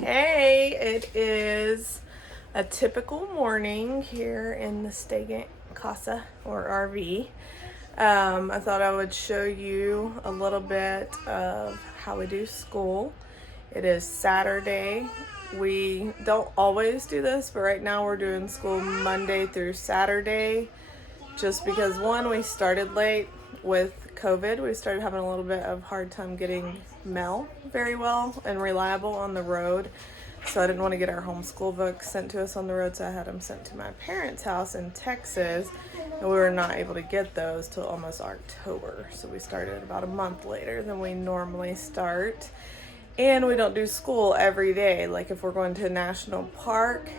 Hey, it is a typical morning here in the Stagant Casa or RV. I thought I would show you a little bit of how we do school. It is Saturday. We don't always do this, but right now we're doing school Monday through Saturday just because one, we started late with COVID. We started having a little bit of hard time getting mail very well and reliable on the road. So I didn't want to get our homeschool books sent to us on the road, so I had them sent to my parents' house in Texas, and we were not able to get those till almost October. So we started about a month later than we normally start. And we don't do school every day. Like if we're going to a national park,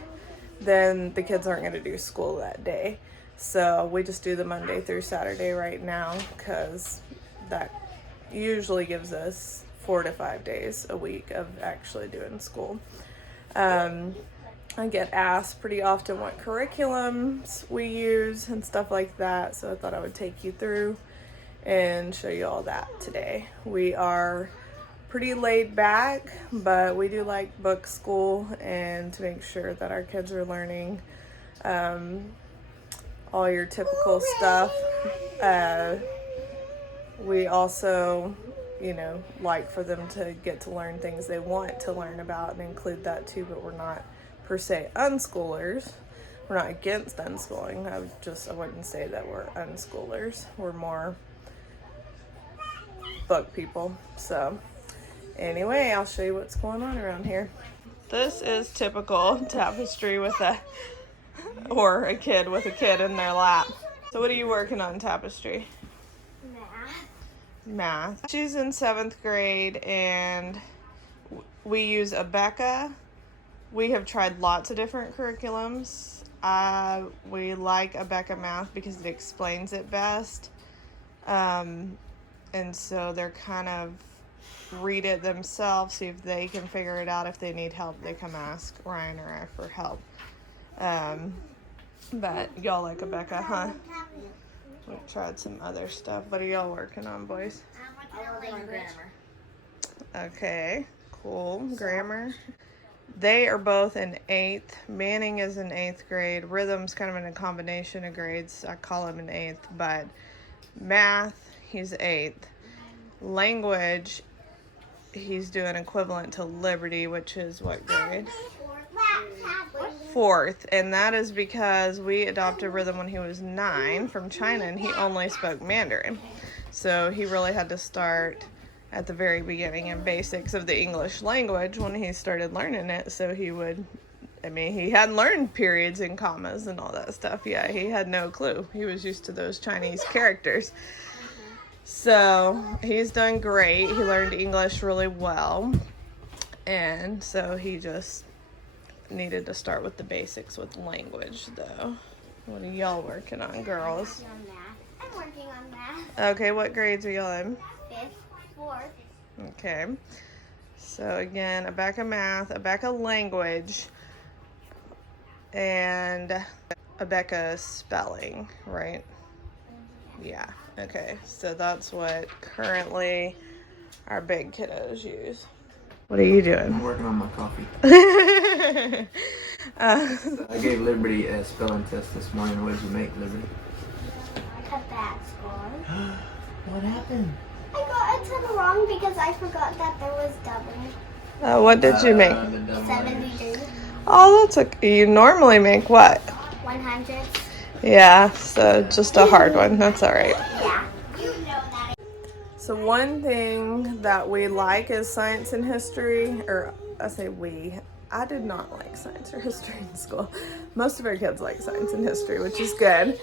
then the kids aren't going to do school that day. So we just do the Monday through Saturday right now because that usually gives us 4 to 5 days a week of actually doing school. I get asked pretty often what curriculums we use and stuff like that, so I thought I would take you through and show you all that today. We are pretty laid back, but we do like book school and to make sure that our kids are learning all your typical stuff. We also, like for them to get to learn things they want to learn about and include that too, but we're not per se unschoolers. We're not against unschooling. I wouldn't say that we're unschoolers. We're more book people. So anyway, I'll show you what's going on around here. This is typical Tapestry with a kid with a kid in their lap. So what are you working on, Tapestry? Math. She's in 7th grade and we use Abeka. We have tried lots of different curriculums. We like Abeka Math because it explains it best. And so they're kind of read it themselves, see if they can figure it out. If they need help, they come ask Ryan or I for help. But y'all like Abeka, huh? We've tried some other stuff. What are y'all working on, boys? I'm working on grammar. Okay, cool. Grammar. They are both in 8th. Manning is in 8th grade. Rhythm's kind of in a combination of grades. I call him in 8th, but math, he's 8th. Language, he's doing equivalent to Liberty, which is what grade? 4th, and that is because we adopted Rhythm when he was 9 from China, and he only spoke Mandarin. So he really had to start at the very beginning in basics of the English language when he started learning it. So he hadn't learned periods and commas and all that stuff. Yeah, he had no clue. He was used to those Chinese characters. So he's done great. He learned English really well. And so he just needed to start with the basics with language, though. What are y'all working on, girls? I'm working on math. Okay, what grades are y'all in? 5th, 4th. Okay. So again, Abeka Math, Abeka Language, and Abeka Spelling, right? Yeah. Okay, so that's what currently our big kiddos use. What are you doing? I'm working on my coffee. So I gave Liberty a spelling test this morning. What did you make, Liberty? I got bad scores. What happened? I got a ton wrong because I forgot that there was double. What did you make? 73. Oh, that's okay. You normally make what? 100. Yeah, so just a hard one. That's all right. Yeah. You know that. So one thing that we like is science and history, or I say we. I did not like science or history in school. Most of our kids like science and history, which is good.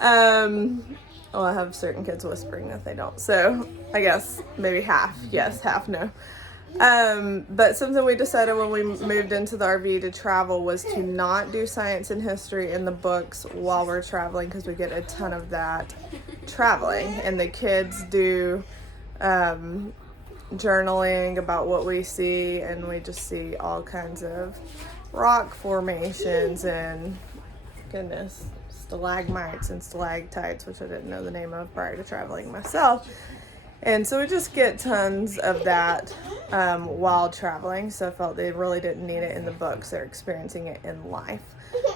Well, I have certain kids whispering that they don't. So I guess maybe half yes, half no. But something we decided when we moved into the RV to travel was to not do science and history in the books while we're traveling, because we get a ton of that traveling, and the kids do journaling about what we see, and we just see all kinds of rock formations and goodness, stalagmites and stalactites, which I didn't know the name of prior to traveling myself. And so we just get tons of that while traveling. So I felt they really didn't need it in the books. They're experiencing it in life.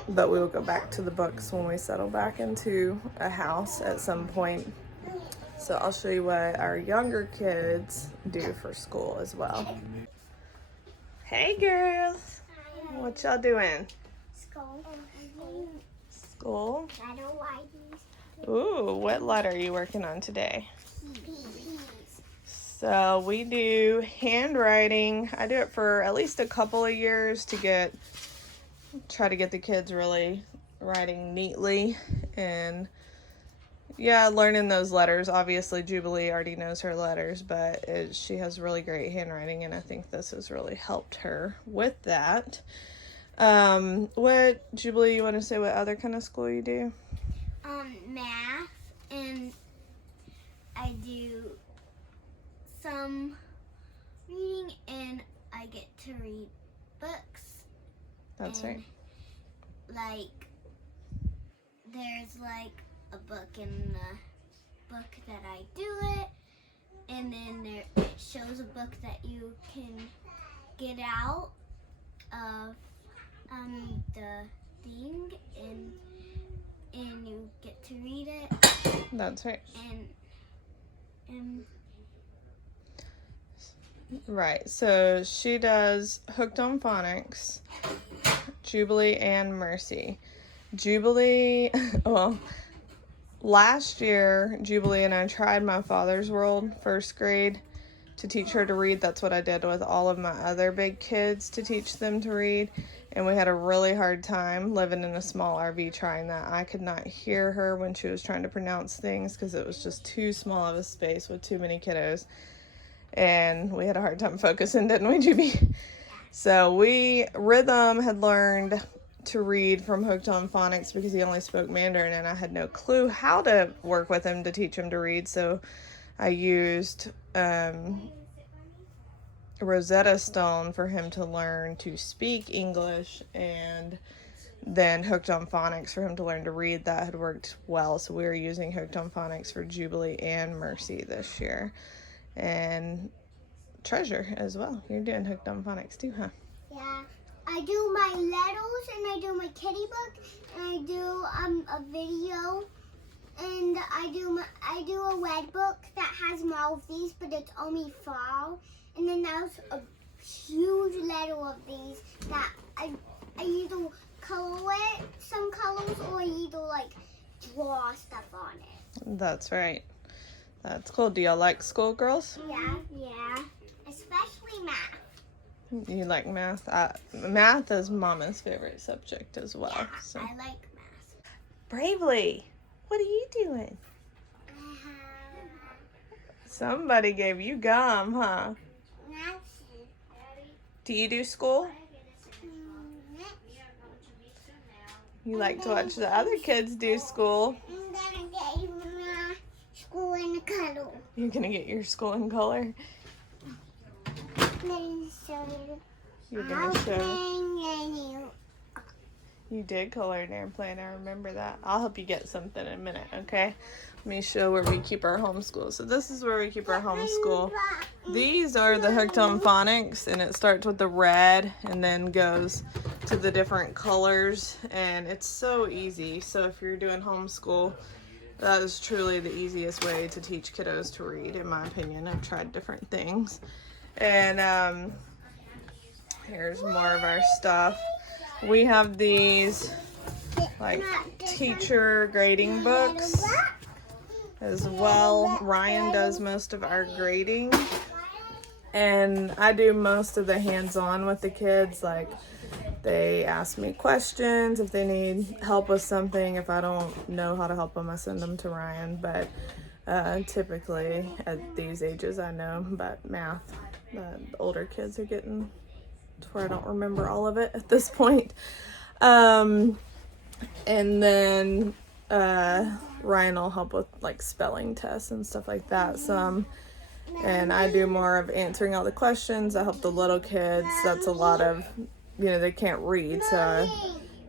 But we will go back to the books when we settle back into a house at some point. So I'll show you what our younger kids do for school as well. Hey girls, what y'all doing? School. School? I don't like these. Ooh, what letter are you working on today? Peas. So we do handwriting. I do it for at least a couple of years to try to get the kids really writing neatly, and yeah, learning those letters. Obviously Jubilee already knows her letters, but she has really great handwriting, and I think this has really helped her with that. What, Jubilee, you want to say what other kind of school you do? Math, and I do some reading, and I get to read books. That's right. Like, there's like a book in the book that I do it, and then it shows a book that you can get out of the thing, and you get to read it. That's right. And Right, so she does Hooked on Phonics, Jubilee, and Mercy. Jubilee, well, last year, Jubilee and I tried My Father's World, first grade, to teach her to read. That's what I did with all of my other big kids, to teach them to read. And we had a really hard time living in a small RV trying that. I could not hear her when she was trying to pronounce things because it was just too small of a space with too many kiddos. And we had a hard time focusing, didn't we, Juby? So Rhythm had learned to read from Hooked on Phonics because he only spoke Mandarin, and I had no clue how to work with him to teach him to read. So I used Rosetta Stone for him to learn to speak English, and then Hooked on Phonics for him to learn to read. That had worked well, so we were using Hooked on Phonics for Jubilee and Mercy this year. And Treasure as well. You're doing Hooked on Phonics too, huh? yeah, I do my letters, and I do my kitty book, and I do a video, and I do a red book that has more of these, but it's only fall. And then there's a huge letter of these that I either color it some colors, or I either like draw stuff on it. That's right. That's cool. Do y'all like school, girls? Yeah. Especially math. You like math? Math is Mama's favorite subject as well. Yeah, So. I like math. Bravely, what are you doing? Somebody gave you gum, huh? Do you do school? You like to watch the other kids do school. I'm gonna get my school in color. You're gonna get your school in color? You're gonna show. You did color an airplane, I remember that. I'll help you get something in a minute, okay? Let me show where we keep our homeschool. So this is where we keep our homeschool. These are the Hooked on Phonics, and it starts with the red and then goes to the different colors, and it's so easy. So if you're doing homeschool, that is truly the easiest way to teach kiddos to read, in my opinion. I've tried different things. And here's more of our stuff. We have these like teacher grading books as well. Ryan does most of our grading, and I do most of the hands-on with the kids. Like, they ask me questions if they need help with something. If I don't know how to help them, I send them to Ryan. But typically at these ages, I know. But math The older kids are getting to where I don't remember all of it at this point. And then Ryan will help with like spelling tests and stuff like that some. And I do more of answering all the questions. I help the little kids. That's a lot of, they can't read, so I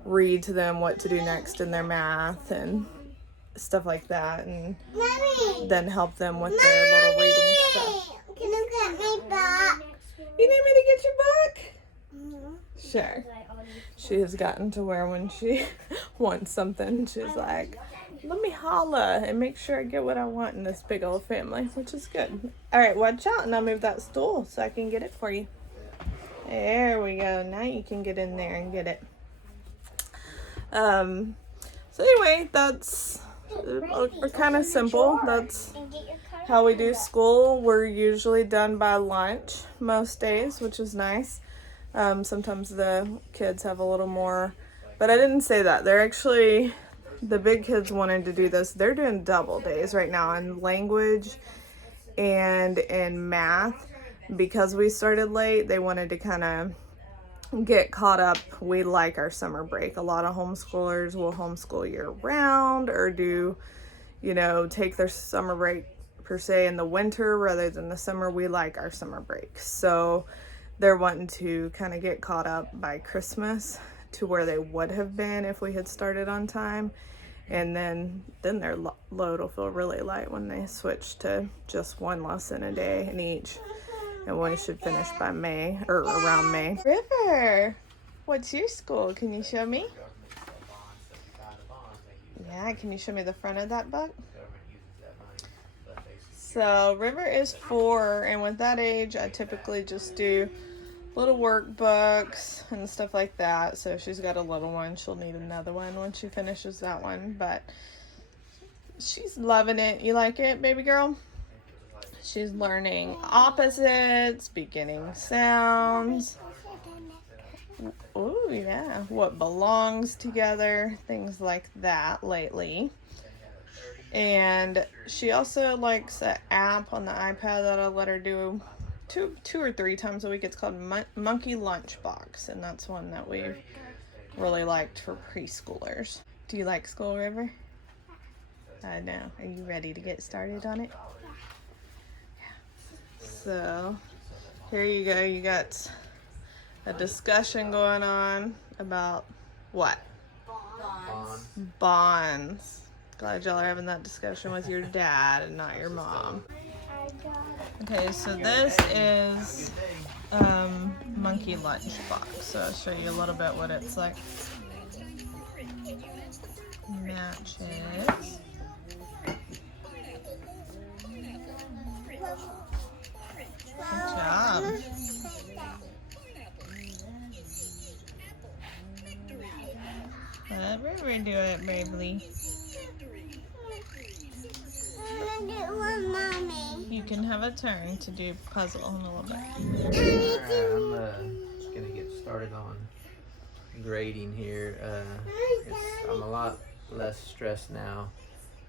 read to them what to do next in their math and stuff like that, and then help them with their little reading stuff. Can you get my book? You need me to get your book? Sure. She has gotten to where when she wants something, she's like, let me holla and make sure I get what I want in this big old family, which is good. All right, watch out, and I'll move that stool so I can get it for you. There we go. Now you can get in there and get it. So anyway, we're kind of simple. That's how we do school. We're usually done by lunch most days, which is nice. Sometimes the kids have a little more, but I didn't say that. They're actually, the big kids wanted to do this. They're doing double days right now in language and in math. Because we started late, they wanted to kind of get caught up. We like our summer break. A lot of homeschoolers will homeschool year round or do, take their summer break per se in the winter rather than the summer. We like our summer break. So they're wanting to kind of get caught up by Christmas to where they would have been if we had started on time. And then their load will feel really light when they switch to just one lesson a day in each. And we should finish by May, or around May. River, what's your school? Can you show me? Yeah, can you show me the front of that book? So River is 4, and with that age, I typically just do little workbooks and stuff like that. So if she's got a little one, she'll need another one when she finishes that one. But she's loving it. You like it, baby girl? She's learning opposites, beginning sounds. Oh, yeah. What belongs together, things like that lately. And she also likes an app on the iPad that I let her do two or three times a week. It's called Monkey Lunchbox, and that's one that we've really liked for preschoolers. Do you like school, River? I know. Are you ready to get started on it? So here you go. You got a discussion going on about what? Bonds. Glad y'all are having that discussion with your dad and not your mom. Okay, so this is Monkey Lunchbox. So I'll show you a little bit what it's like. Matches. Good job. Let River do it, bravely. I'm gonna do one, Mommy. You can have a turn to do puzzle in a little bit. Alright, I'm just gonna get started on grading here. I'm a lot less stressed now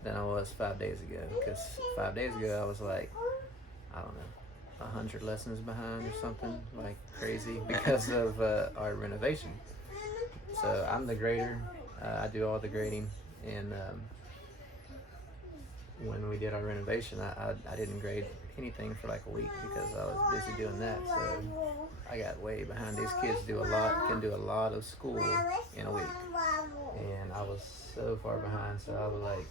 than I was 5 days ago, because 5 days ago I was like, I don't know, 100 lessons behind or something like crazy because of our renovation. So I'm the grader. I do all the grading, and when we did our renovation, I didn't grade anything for like a week because I was busy doing that. So I got way behind. These kids can do a lot of school in a week, and I was so far behind. So I would like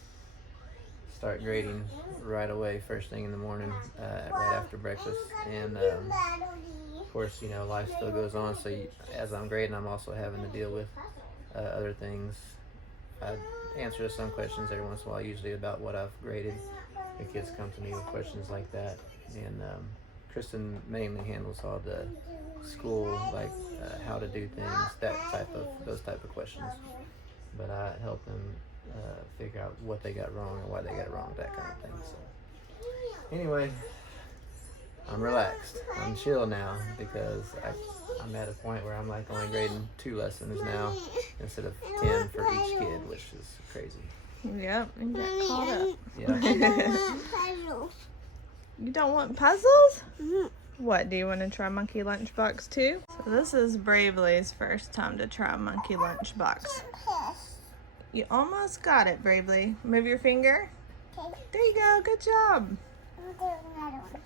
start grading right away, first thing in the morning, right after breakfast. And of course, life still goes on. So as I'm grading, I'm also having to deal with other things. I answer to some questions every once in a while, usually about what I've graded. The kids come to me with questions like that, and Kristin mainly handles all the school, like how to do things, those type of questions. But I help them figure out what they got wrong and why they got it wrong, that kind of thing. So anyway, I'm relaxed. I'm chill now because I'm at a point where I'm like only grading 2 lessons now instead of 10 for each kid, which is crazy. Yep, and get caught up. Yeah. I don't want puzzles. You don't want puzzles? Mm-hmm. What, do you want to try monkey lunchbox too? So this is Bravely's first time to try monkey lunchbox. You almost got it, Bravely. Move your finger. Okay. There you go, good job. I'm doing another one.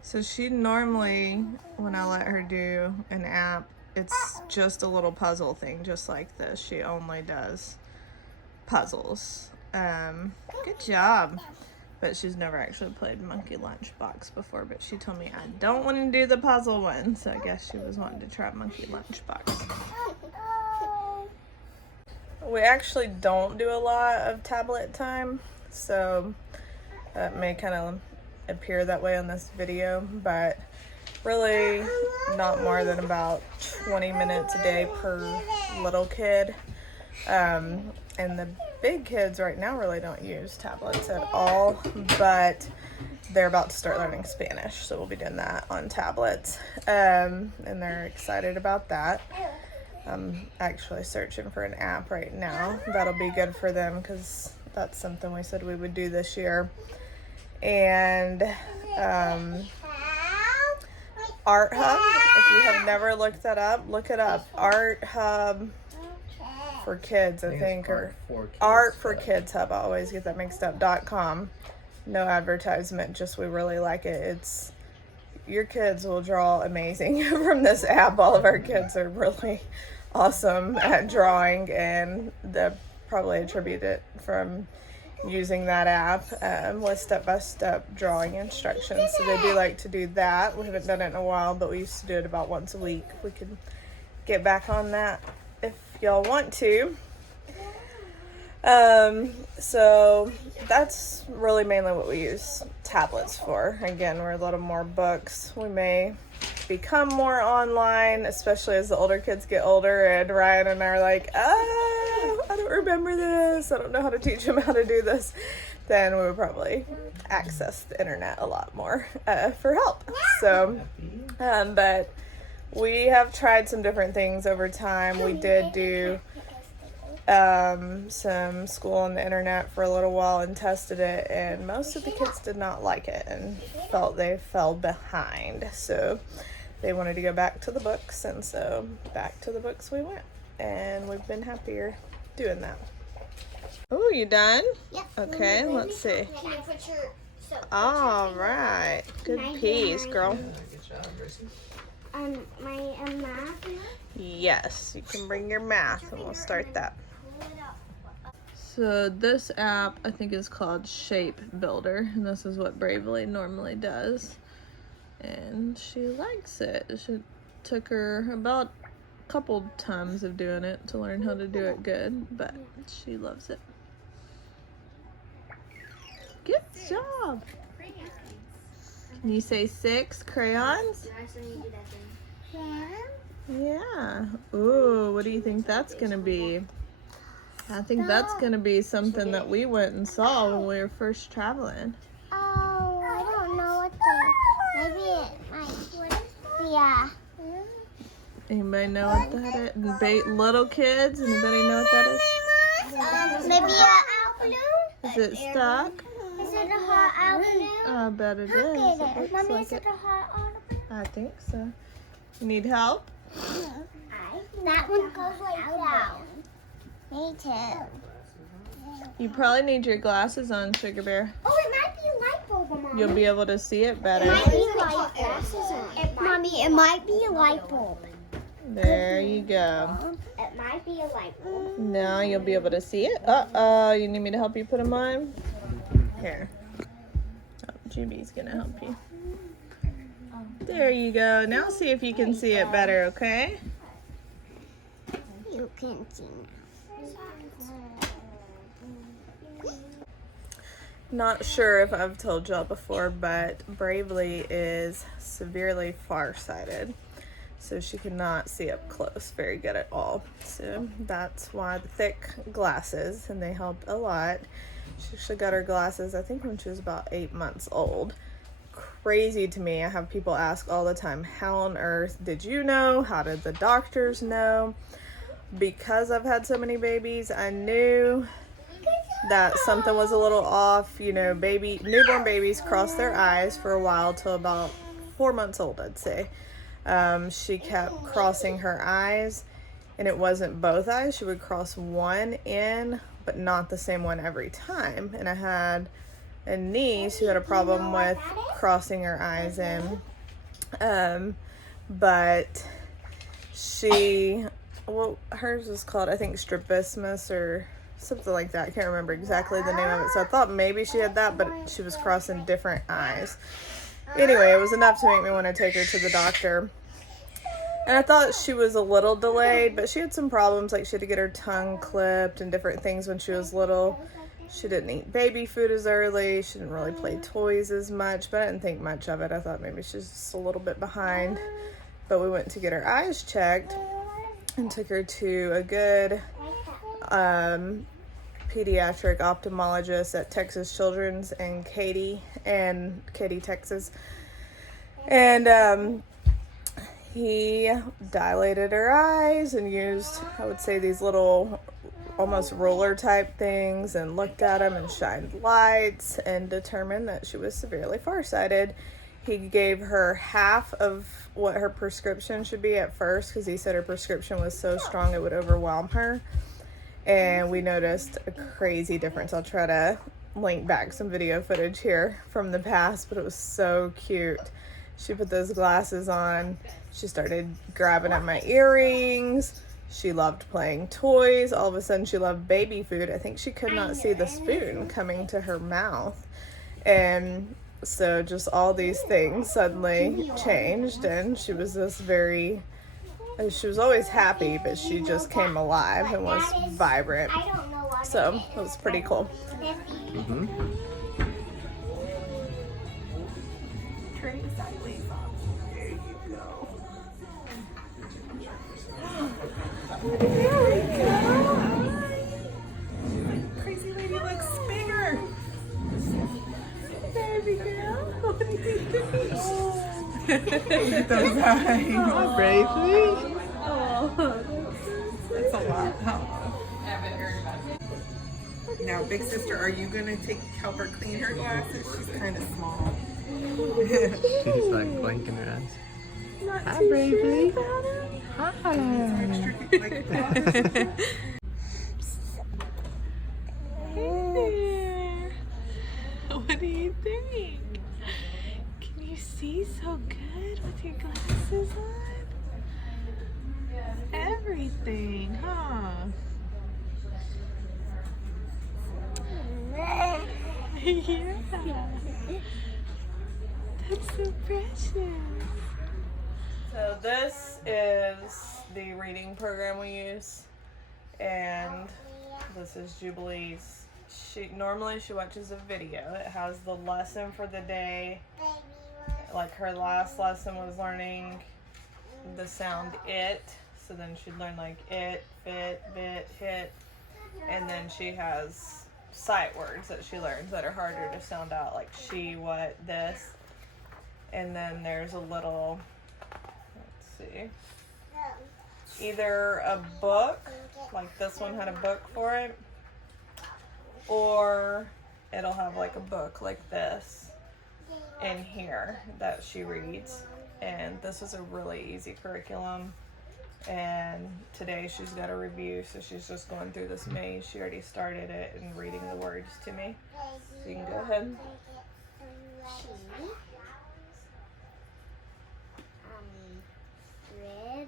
So she normally, when I let her do an app, it's just a little puzzle thing, just like this. She only does puzzles. Good job. But she's never actually played Monkey Lunchbox before, but she told me I don't want to do the puzzle one, so I guess she was wanting to try Monkey Lunchbox. We actually don't do a lot of tablet time, so that may kind of appear that way on this video, but really not more than about 20 minutes a day per little kid. And the big kids right now really don't use tablets at all, but they're about to start learning Spanish, so we'll be doing that on tablets, and they're excited about that. I'm actually searching for an app right now that'll be good for them, because that's something we said we would do this year. And Art Hub, if you have never looked that up, look it up. Art Hub for kids, I think, or Art for Kids Hub. I always get that mixed up. .com. No advertisement, just we really like it. It's, your kids will draw amazing from this app. All of our kids are really awesome at drawing, and they probably attribute it from using that app with step-by-step drawing instructions. So they do like to do that. We haven't done it in a while, but we used to do it about once a week. We could get back on that if y'all want to. So that's really mainly what we use tablets for. Again, we're a little more books. We may become more online, especially as the older kids get older, and Ryan and I are like, I don't remember this, I don't know how to teach them how to do this. Then we would probably access the internet a lot more for help. So but we have tried some different things over time. We did do some school on the internet for a little while and tested it, and most of the kids did not like it and felt they fell behind, so they wanted to go back to the books, and so back to the books we went, and we've been happier doing that. Oh, you done? Yep. Okay, let's see. Can you put your soap? All right, good piece, girl. Good job, Gracie. My math. Yes, you can bring your math, and we'll start that. So this app, I think, is called Shape Builder, and this is what Bravely normally does, and she likes it. It took her about a couple times of doing it to learn how to do it good, but she loves it. Good job. Can you say 6 crayons? Yeah. Ooh, what do you think that's gonna be? I think that's gonna be something that we went and saw when we were first traveling. Oh, I don't know what maybe it might. Yeah. Anybody know what that is? Little kids, anybody know what that is? Maybe a hot balloon. Is it stuck? Is it a hot air balloon? I bet it is. Look It at it. looks Mommy, like is it it. a hot air balloon? I think so. You need help? That one goes like down. Me too. You probably need your glasses on, Sugar Bear. Oh, it might be a light bulb, Mommy. You'll be able to see it It better. might be a light bulb. Mommy, it might be a light bulb. There you go. It might be a light bulb. Now you'll be able to see it. Uh-oh, you need me to help you put them on? Here. Oh, Juby's gonna help you. There you go. Now see if you can see it better, okay? You can see Not sure if I've told y'all before, but Bravely is severely farsighted. So she cannot see up close very good at all. So that's why the thick glasses, and they help a lot. She actually got her glasses, I think, when she was about 8 months old. Crazy to me. I have people ask all the time, how on earth did you know? How did the doctors know? Because I've had so many babies, I knew that something was a little off. You know, newborn babies cross their eyes for a while till about 4 months old, I'd say. She kept crossing her eyes, and it wasn't both eyes. She would cross one in, but not the same one every time. And I had a niece who had a problem with crossing her eyes in. But she, well, hers is called, I think, strabismus or something like that. I can't remember exactly the name of it. So I thought maybe she had that, but she was crossing different eyes. Anyway, it was enough to make me want to take her to the doctor. And I thought she was a little delayed, but she had some problems, like she had to get her tongue clipped and different things when she was little. She didn't eat baby food as early. She didn't really play toys as much, but I didn't think much of it. I thought maybe she's just a little bit behind. But we went to get her eyes checked and took her to a good pediatric ophthalmologist at Texas Children's in Katy, Texas. And he dilated her eyes and used, I would say, these little almost ruler type things, and looked at them and shined lights and determined that she was severely farsighted. He gave her half of what her prescription should be at first, because he said her prescription was so strong it would overwhelm her. And we noticed a crazy difference. I'll try to link back some video footage here from the past, but it was so cute. She put those glasses on. She started grabbing at my earrings. She loved playing toys. All of a sudden, she loved baby food. I think she could not see the spoon coming to her mouth. And so just all these things suddenly changed, and she was she was always happy, but she just came alive and was vibrant. So it was pretty cool. Mm-hmm. Turn it sideways. There you go. There we go. Crazy lady looks bigger. There we go. What do you think? Look at those eyes. Oh, bravely. Oh, that's a lot, huh? Now, big sister, are you gonna help her clean her glasses? She's kind of small. She's like blinking her eyes. Not Hi, too bravely. sure about her. Hi. Hey there. What do you think? Can you see so good with your glasses on? Everything, huh? Yeah. That's so precious. So this is the reading program we use, and this is Jubilee's. Normally she watches a video. It has the lesson for the day. Like her last lesson was learning the sound it. So then she'd learn like it, fit, bit, hit. And then she has sight words that she learns that are harder to sound out, like she, what, this. And then there's a little, let's see, either a book, like this one had a book for it, or it'll have like a book like this in here that she reads. And this is a really easy curriculum. And today she's got a review, so she's just going through this maze. She already started it and reading the words to me. So you can go ahead.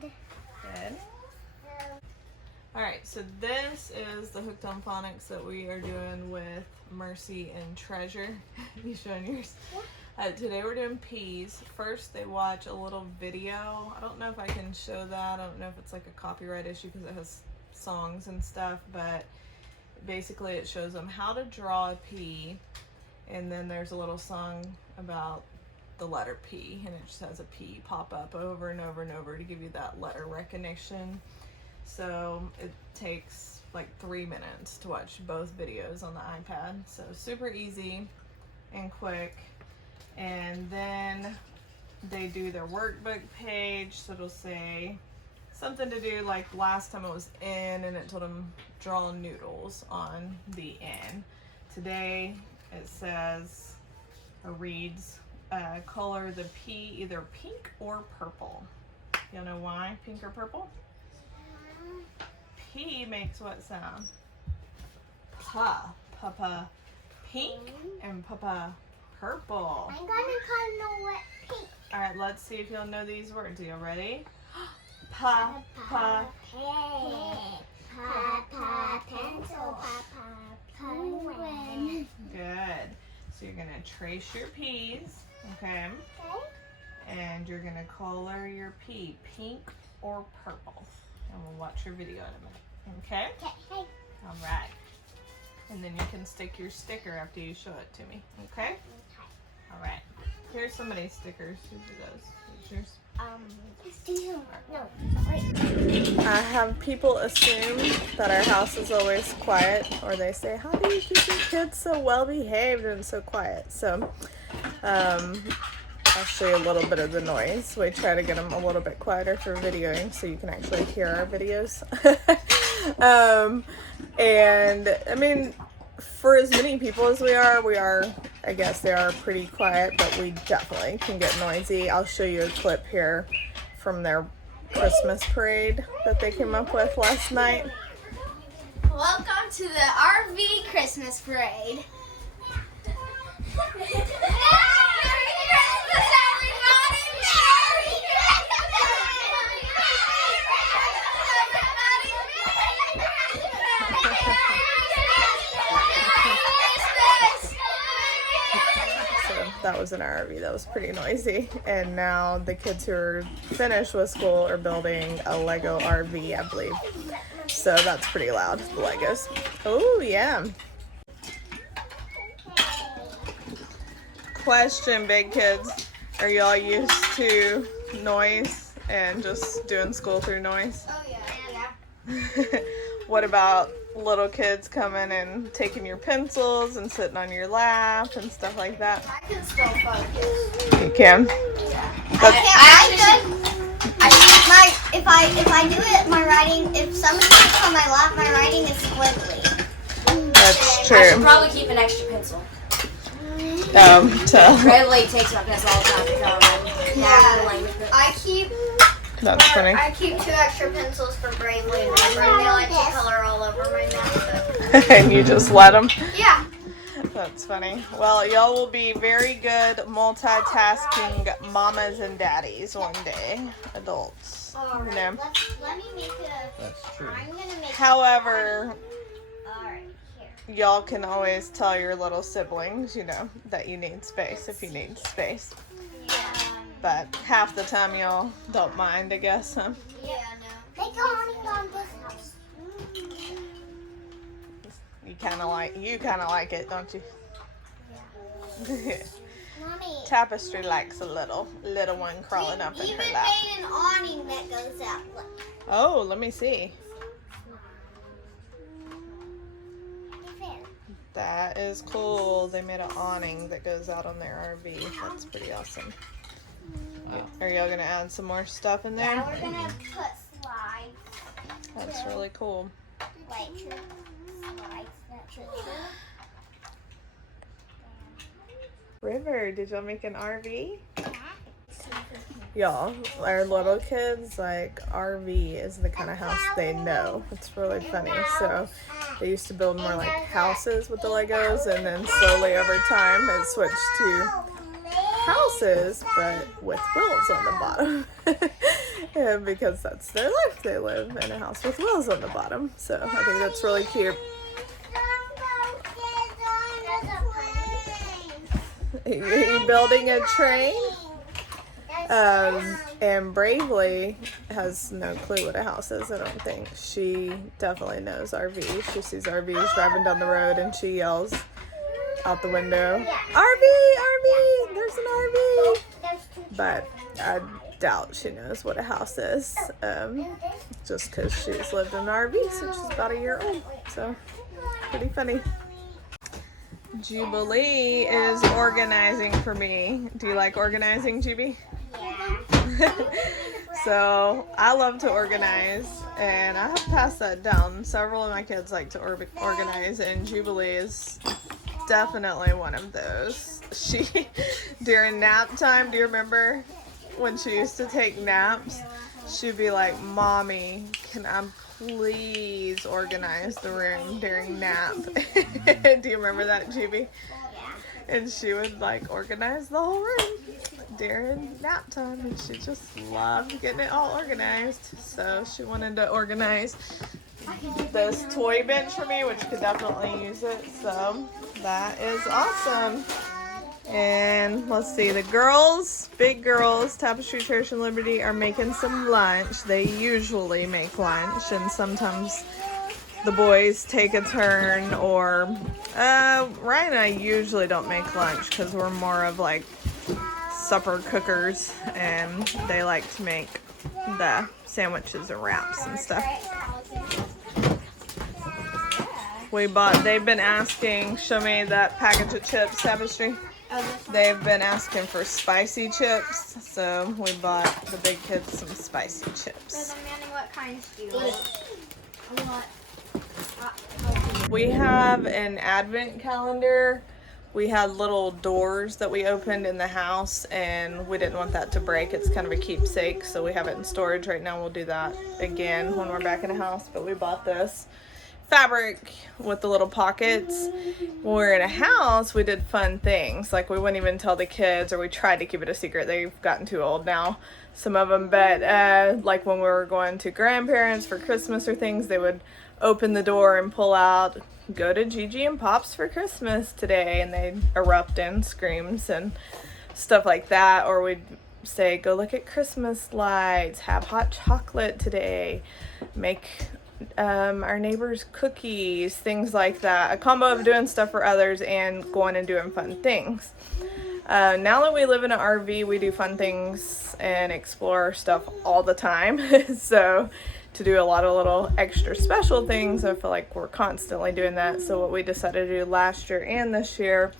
Good. Alright, so this is the Hooked on Phonics that we are doing with Mercy and Treasure. You showing yours? Today we're doing P's. First they watch a little video. I don't know if I can show that. I don't know if it's like a copyright issue because it has songs and stuff, but basically it shows them how to draw a P, and then there's a little song about the letter P, and it just has a P pop up over and over and over to give you that letter recognition. So it takes like 3 minutes to watch both videos on the iPad. So super easy and quick. And then they do their workbook page, so it'll say something to do, like last time it was in, and it told them draw noodles on the N. Today it says, or reads, color the P either pink or purple. You know why pink or purple? P makes what sound? Pa. Papa pink and Papa purple. I'm gonna color it pink. All right, let's see if you'll know these words. Are you ready? Pa, pa. Papa pencil. Papa penguin. Good. So you're gonna trace your P's, okay? Okay. And you're gonna color your P pink or purple. And we'll watch your video in a minute, okay? Okay. All right. And then you can stick your sticker after you show it to me, okay? All right. Here's somebody's stickers. Who do those? Who's yours? No, wait. I have people assume that our house is always quiet, or they say, how do you keep your kids so well behaved and so quiet? So I'll show you a little bit of the noise. We try to get them a little bit quieter for videoing so you can actually hear our videos. And I mean, for as many people as we are, I guess they are pretty quiet, but we definitely can get noisy. I'll show you a clip here from their Christmas parade that they came up with last night. Welcome to the RV Christmas parade. That was an RV. That was pretty noisy. And now the kids who are finished with school are building a Lego RV, I believe. So that's pretty loud, the Legos. Oh, yeah. Question, big kids. Are y'all used to noise and just doing school through noise? Oh, yeah. What about little kids coming and taking your pencils and sitting on your lap and stuff like that? I can still focus. You can? If I do it, my writing, if somebody sits on my lap, my writing is squiggly. That's true. I should probably keep an extra pencil. Bradley takes my pencil all the time to come and the language book. That's funny. I keep 2 extra pencils for Bravely and they like to color all over my mouth. And you just let them? Yeah. That's funny. Well, y'all will be very good multitasking mamas and daddies one day. Adults. All right. You know? Let me make That's true. I'm gonna make However, all right, here. y'all can always tell your little siblings, you know, that you need space if you need space. Yeah. But half the time y'all don't mind, I guess, huh? Yeah, no. They go on this house. You kind of like it, don't you? Yeah. Mommy. Tapestry likes a little one crawling up in her lap. We even made an awning that goes out. Look. Oh, let me see. That is cool. They made an awning that goes out on their RV. That's pretty awesome. Are y'all gonna add some more stuff in there? Yeah, we're gonna put slides. That's really cool. Like slides. That's it. River, did y'all make an RV? Y'all, our little kids, like, RV is the kind of house they know. It's really funny. So they used to build more like houses with the Legos, and then slowly over time it switched to houses, but with wheels on the bottom. And because that's their life. They live in a house with wheels on the bottom. So I think that's really cute. You building a train? And Bravely has no clue what a house is, I don't think. She definitely knows RVs. She sees RVs driving down the road and she yells out the window, RV, RV, there's an RV. But I doubt she knows what a house is, just because she's lived in an RV since she's about a year old. So, pretty funny. Jubilee is organizing for me. Do you like organizing, Juby? Yeah. So I love to organize, and I have passed that down. Several of my kids like to organize, and Jubilee is definitely one of those. She, during nap time, do you remember when she used to take naps? She'd be like, Mommy, can I please organize the room during nap? Do you remember that, Juby? And she would like organize the whole room during nap time, and she just loved getting it all organized. So she wanted to organize this toy bench for me, which could definitely use it. So that is awesome. And let's see, the girls, big girls, Tapestry, Cherish, and Liberty are making some lunch. They usually make lunch, and sometimes the boys take a turn, or Ryan and I usually don't make lunch because we're more of like supper cookers, and they like to make the sandwiches and wraps and stuff. They've been asking, show me that package of chips, Tapestry. They've been asking for spicy chips, so we bought the big kids some spicy chips. What kinds do you want? We have an advent calendar. We had little doors that we opened in the house, and we didn't want that to break. It's kind of a keepsake, so we have it in storage right now. We'll do that again when we're back in the house, but we bought this fabric with the little pockets. When we were in a house, we did fun things. Like, we wouldn't even tell the kids, or we tried to keep it a secret. They've gotten too old now, some of them, but like when we were going to grandparents for Christmas or things, they would open the door and pull out, go to Gigi and Pop's for Christmas today, and they'd erupt in screams and stuff like that. Or we'd say, go look at Christmas lights, have hot chocolate today, make our neighbors cookies, things like that. A combo of doing stuff for others and going and doing fun things. Now that we live in an RV, we do fun things and explore stuff all the time. So to do a lot of little extra special things, I feel like we're constantly doing that. So what we decided to do last year and this year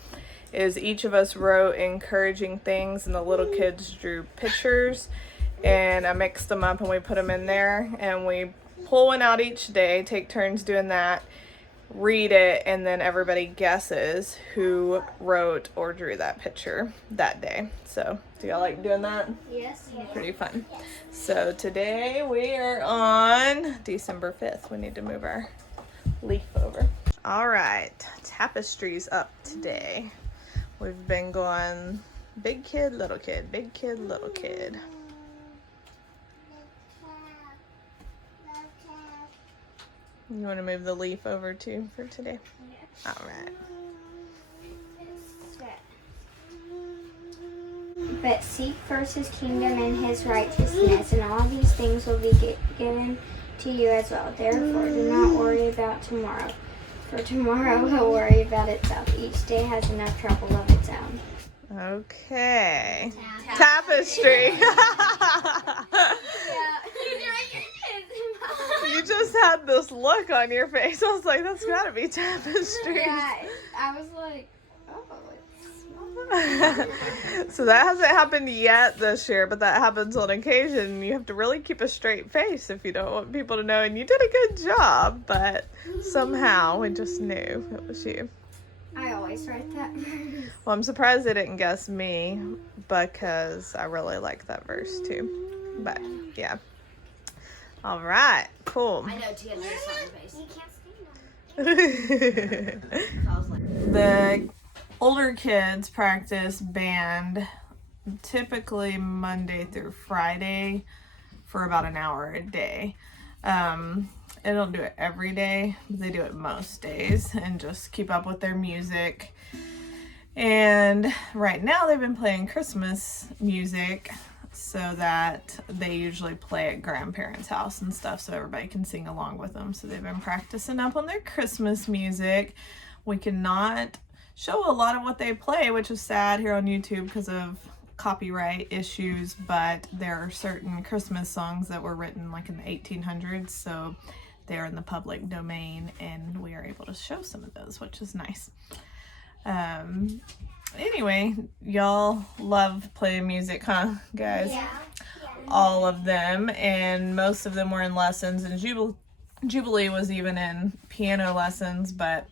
is each of us wrote encouraging things, and the little kids drew pictures, and I mixed them up and we put them in there, and we pull one out each day, take turns doing that, read it, and then everybody guesses who wrote or drew that picture that day. So do y'all like doing that? Yes. Pretty fun. So today we are on December 5th. We need to move our leaf over. All right, Tapestry's up today. We've been going big kid, little kid, big kid, little kid. You want to move the leaf over too for today? Yeah. All right. But seek first his kingdom and his righteousness, and all these things will be given to you as well. Therefore, do not worry about tomorrow, for tomorrow will worry about itself. Each day has enough trouble of its own. Okay. Tapestry. You just had this look on your face. I was like, that's gotta be Tapestry. Yeah, I was like, oh, So that hasn't happened yet this year, but that happens on occasion. You have to really keep a straight face if you don't want people to know, and you did a good job, but somehow we just knew it was you. I always write that verse. Well, I'm surprised they didn't guess me, because I really like that verse too. But yeah. All right, cool. I know Tia knows something You can't stand on The older kids practice band typically Monday through Friday for about an hour a day. They don't do it every day, but they do it most days and just keep up with their music. And right now they've been playing Christmas music, so that they usually play at grandparents' house and stuff, so everybody can sing along with them. So they've been practicing up on their Christmas music. We cannot show a lot of what they play, which is sad here on YouTube because of copyright issues, but there are certain Christmas songs that were written like in the 1800s, so they're in the public domain, and we are able to show some of those, which is nice. Anyway, y'all love playing music, huh, guys? Yeah. All of them, and most of them were in lessons, and Jubilee was even in piano lessons, but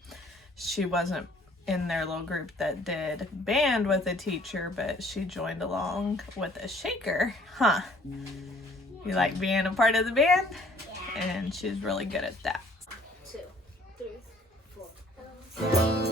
she wasn't in their little group that did band with a teacher, but she joined along with a shaker. Huh? You like being a part of the band? And she's really good at that. 2, 3, 4.